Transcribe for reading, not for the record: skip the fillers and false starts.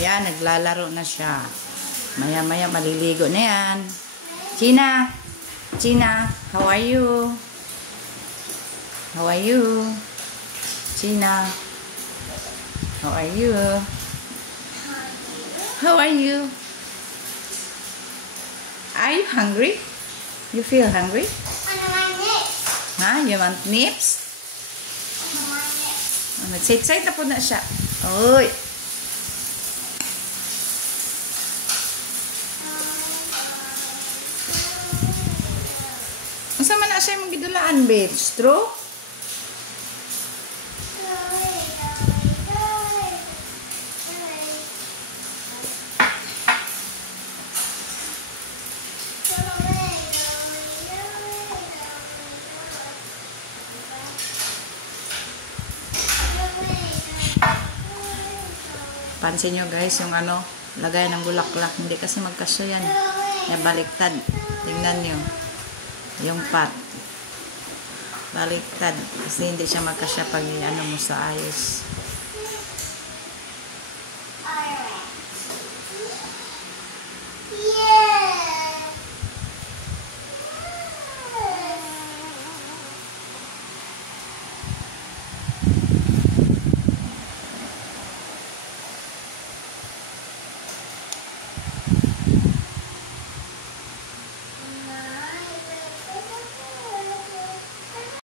Yan, naglalaro na siya. Maya-maya maliligo na yan. Gina! Gina, how are you? How are you? Gina, how are you? How are you? Are you hungry? You feel hungry? Ha? You want nips? Nag-sit-sit na po na siya. Uy! Masa man na siya yung magidulaan, babe? Straw? Pansin nyo guys, yung ano, lagay ng bulaklak. Hindi kasi magkasya yan. Yan, baliktad. Tingnan nyo. Yung pot. Baliktad. Kasi hindi siya magkasya pag ano mo sa ayos.